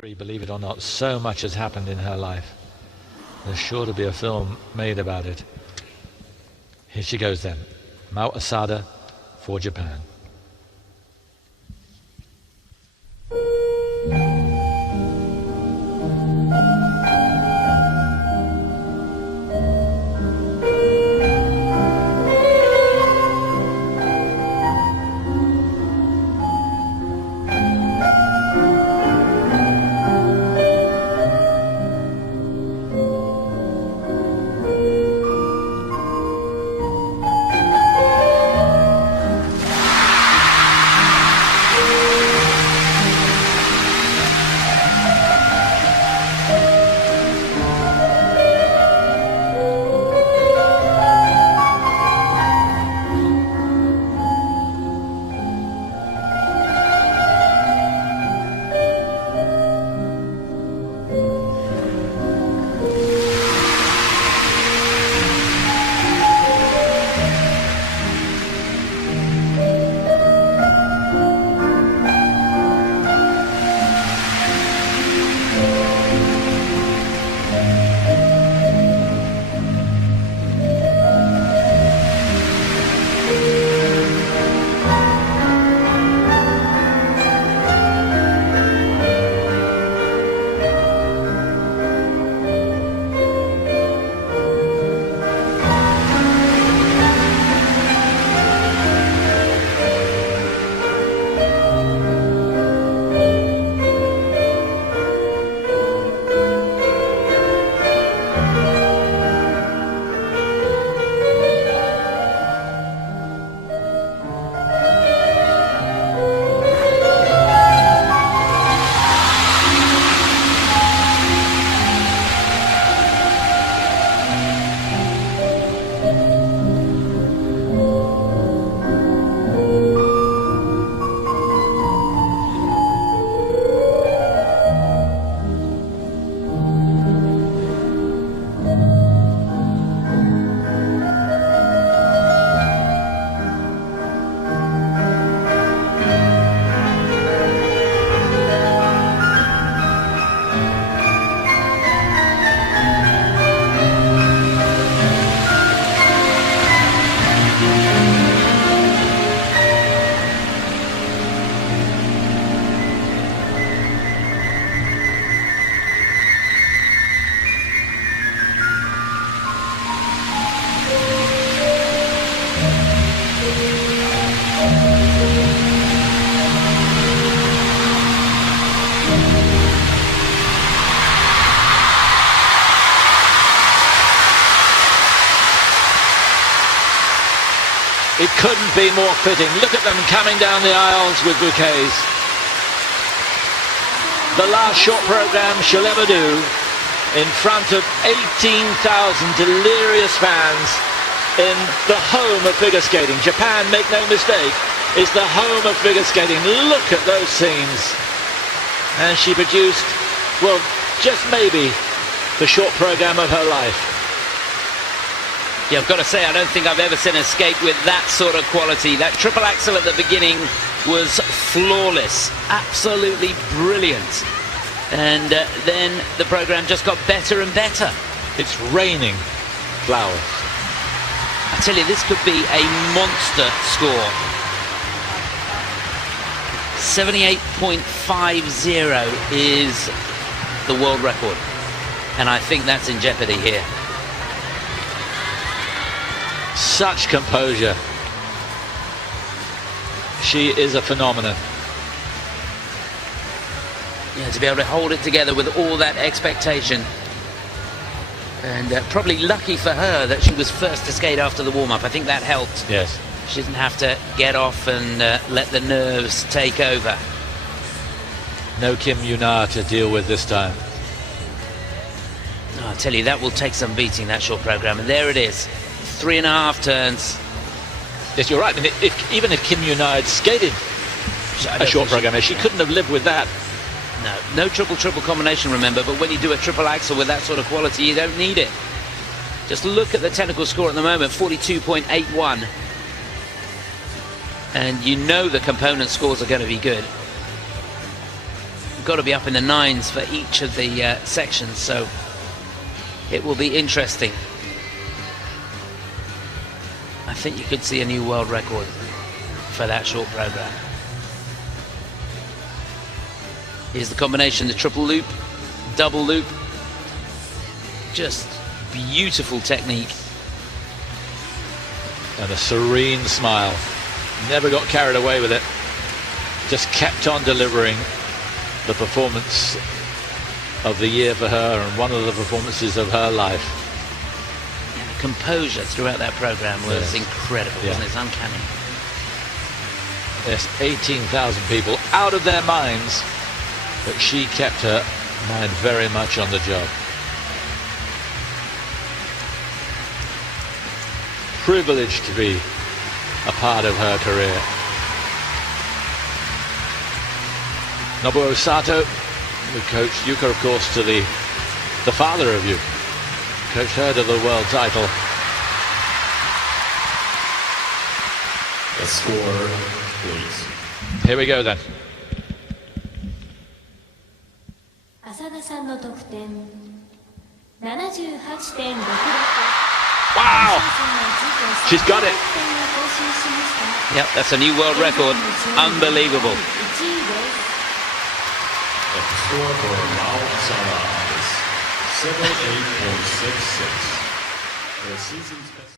Believe it or not, so much has happened in her life. There's sure to be a film made about it. Here she goes then. Mao Asada for Japan. It couldn't be more fitting. Look at them coming down the aisles with bouquets. The last short program she'll ever do in front of 18,000 delirious fans in the home of figure skating. Japan, make no mistake, is the home of figure skating. Look at those scenes. And she produced, well, just maybe the short program of her life. Yeah, I've got to say, I don't think I've ever seen a skate with that sort of quality. That triple axel at the beginning was flawless, absolutely brilliant. And then the program just got better and better. It's raining flowers. I tell you, this could be a monster score. 78.50 is the world record. And I think that's in jeopardy here. Such composure. She is a phenomenon. Yeah, to be able to hold it together with all that expectation. And probably lucky for her that she was first to skate after the warm-up. I think that helped. Yes. She didn't have to get off and let the nerves take over. No Kim Yuna to deal with this time. Oh, I tell you, that will take some beating, that short program. And there it is. 3.5 turns. Yes, you're right. I mean, even if Kim Yuna had skated a short program, she couldn't have lived with that. No triple combination, remember, but when you do a triple axel with that sort of quality, you don't need it. Just look at the technical score at the moment, 42.81. And you know the component scores are going to be good. got to be up in the 9s for each of the sections, so it will be interesting. I think you could see a new world record for that short program. Here's the combination, the triple loop, double loop. Just beautiful technique. And a serene smile. Never got carried away with it. Just kept on delivering the performance of the year for her and one of the performances of her life. Yeah, the composure throughout that program was incredible, wasn't it? It's uncanny. Yes, 18,000 people out of their minds, but she kept her mind very much on the job. Privileged to be a part of her career. Nobuo Sato, who coached Yuka, of course, to the father of you. Coached her to the world title. The score, please. Here we go then. 浅田さんの得点 78.66。 Wow! She's got it. Yep, that's a new world record. Unbelievable. The score for Mao Asada is 78.66. The season's best.